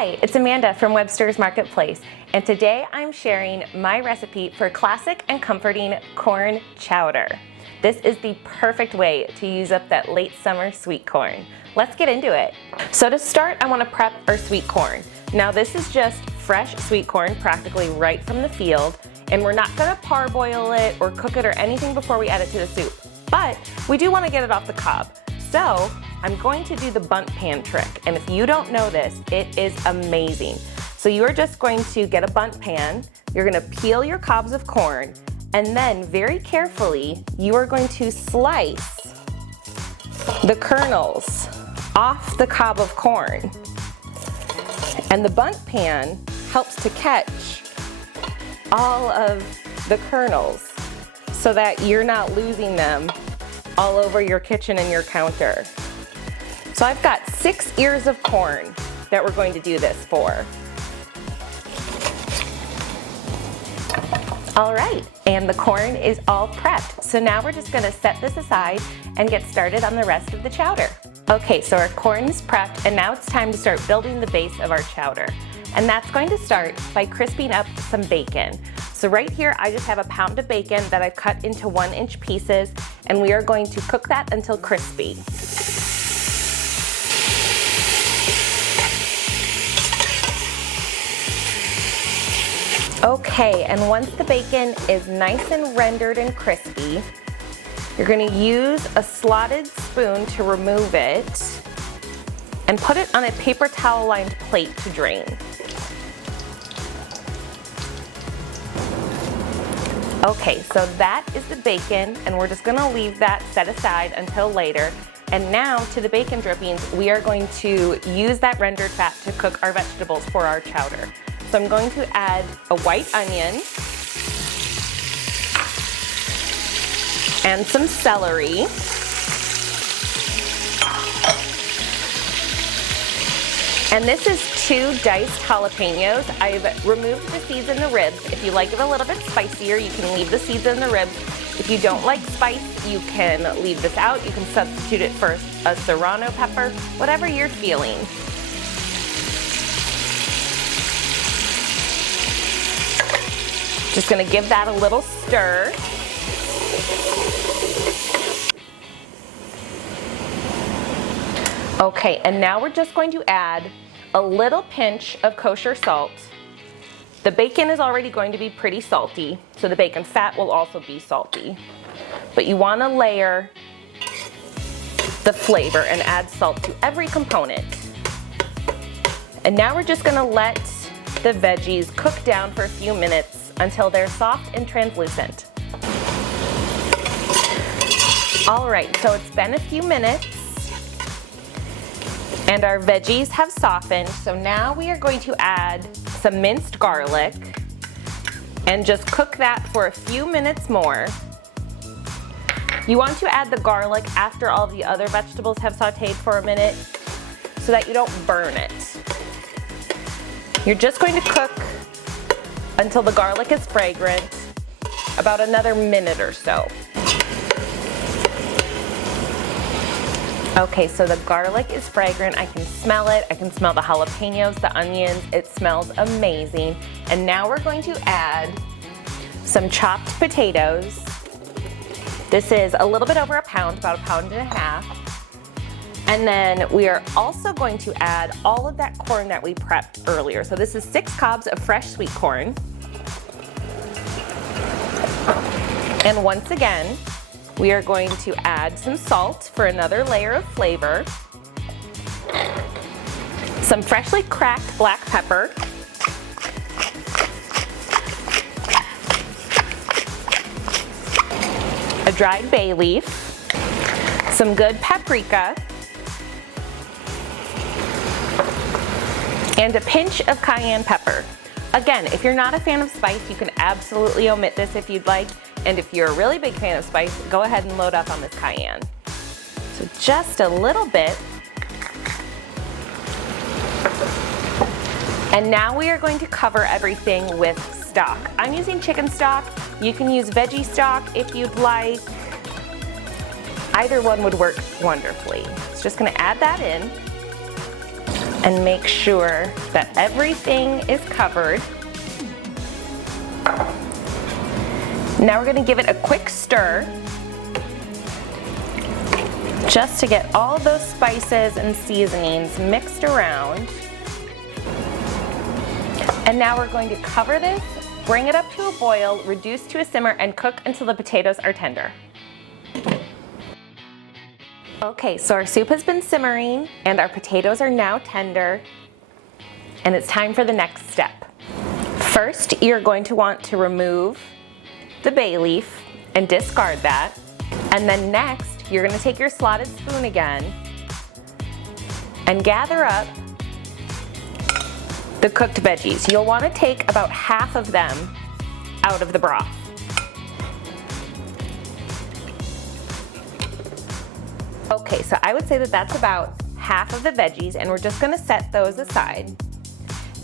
Hi, it's Amanda from Webster's Marketplace, and today I'm sharing my recipe for classic and comforting corn chowder. This is the perfect way to use up that late summer sweet corn. Let's get into it. So to start, I want to prep our sweet corn. Now this is just fresh sweet corn, practically right from the field, and we're not going to parboil it or cook it or anything before we add it to the soup. But we do want to get it off the cob. So I'm going to do the bundt pan trick, and if you don't know this, it is amazing. So you're just going to get a bundt pan, you're going to peel your cobs of corn, and then very carefully you are going to slice the kernels off the cob of corn. And the bundt pan helps to catch all of the kernels so that you're not losing them all over your kitchen and your counter. So I've got 6 ears of corn that we're going to do this for. All right, and the corn is all prepped. So now we're just gonna set this aside and get started on the rest of the chowder. Okay, so our corn is prepped, and now it's time to start building the base of our chowder. And that's going to start by crisping up some bacon. So right here, I just have a pound of bacon that I've cut into 1-inch pieces, and we are going to cook that until crispy. Okay, and once the bacon is nice and rendered and crispy, you're going to use a slotted spoon to remove it and put it on a paper towel lined plate to drain. Okay, so that is the bacon, and we're just gonna leave that set aside until later. And now to the bacon drippings, we are going to use that rendered fat to cook our vegetables for our chowder. So I'm going to add a white onion and some celery. And this is 2 diced jalapeños. I've removed the seeds and the ribs. If you like it a little bit spicier, you can leave the seeds and the ribs. If you don't like spice, you can leave this out. You can substitute it for a serrano pepper, whatever you're feeling. Just gonna give that a little stir. Okay, and now we're just going to add a little pinch of kosher salt. The bacon is already going to be pretty salty, so the bacon fat will also be salty. But you want to layer the flavor and add salt to every component. And now we're just going to let the veggies cook down for a few minutes until they're soft and translucent. All right, so it's been a few minutes, and our veggies have softened, so now we are going to add some minced garlic and just cook that for a few minutes more. You want to add the garlic after all the other vegetables have sauteed for a minute so that you don't burn it. You're just going to cook until the garlic is fragrant, about another minute or so. Okay, so the garlic is fragrant. I can smell it. I can smell the jalapeños, the onions. It smells amazing. And now we're going to add some chopped potatoes. This is a little bit over a pound, about 1.5 pounds. And then we are also going to add all of that corn that we prepped earlier. So this is 6 cobs of fresh sweet corn. And once again, we are going to add some salt for another layer of flavor, some freshly cracked black pepper, a dried bay leaf, some good paprika, and a pinch of cayenne pepper. Again, if you're not a fan of spice, you can absolutely omit this if you'd like. And if you're a really big fan of spice, go ahead and load up on this cayenne. So just a little bit. And now we are going to cover everything with stock. I'm using chicken stock. You can use veggie stock if you'd like. Either one would work wonderfully. So just gonna add that in. And make sure that everything is covered. Now we're gonna give it a quick stir, just to get all those spices and seasonings mixed around. And now we're going to cover this, bring it up to a boil, reduce to a simmer, and cook until the potatoes are tender. Okay, so our soup has been simmering and our potatoes are now tender, and it's time for the next step. First, you're going to want to remove the bay leaf and discard that. And then next, you're gonna take your slotted spoon again and gather up the cooked veggies. You'll wanna take about half of them out of the broth. Okay, so I would say that that's about half of the veggies, and we're just gonna set those aside.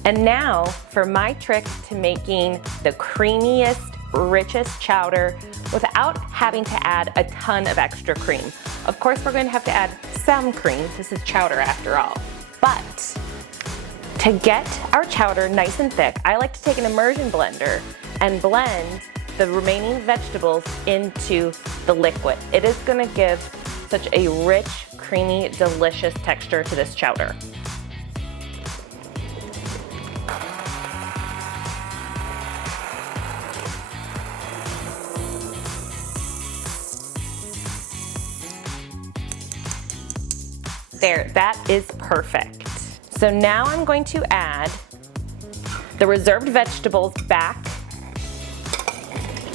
And now for my trick to making the creamiest, richest chowder without having to add a ton of extra cream. Of course, we're going to have to add some cream. This is chowder after all. But to get our chowder nice and thick, I like to take an immersion blender and blend the remaining vegetables into the liquid. It is gonna give such a rich, creamy, delicious texture to this chowder. There, that is perfect. So now I'm going to add the reserved vegetables back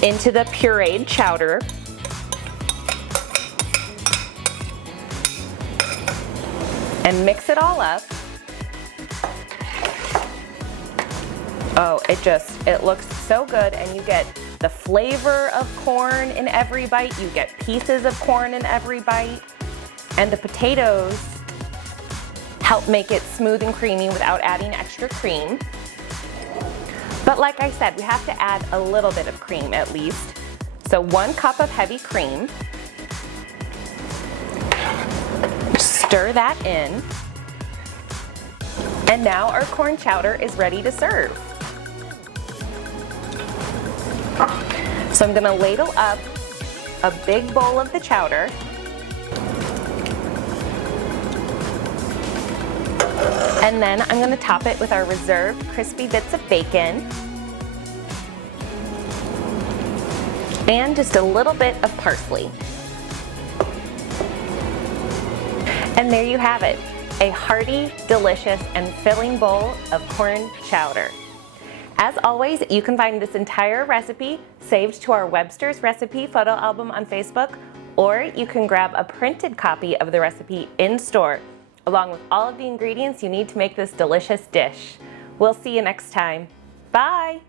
into the pureed chowder. And mix it all up. Oh, it looks so good, and you get the flavor of corn in every bite, you get pieces of corn in every bite, and the potatoes help make it smooth and creamy without adding extra cream. But like I said, we have to add a little bit of cream at least. So 1 cup of heavy cream. Stir that in. And now our corn chowder is ready to serve. So I'm gonna ladle up a big bowl of the chowder. And then I'm gonna top it with our reserved crispy bits of bacon. And just a little bit of parsley. And there you have it, a hearty, delicious, and filling bowl of corn chowder. As always, you can find this entire recipe saved to our Webster's Recipe photo album on Facebook, or you can grab a printed copy of the recipe in store, along with all of the ingredients you need to make this delicious dish. We'll see you next time. Bye!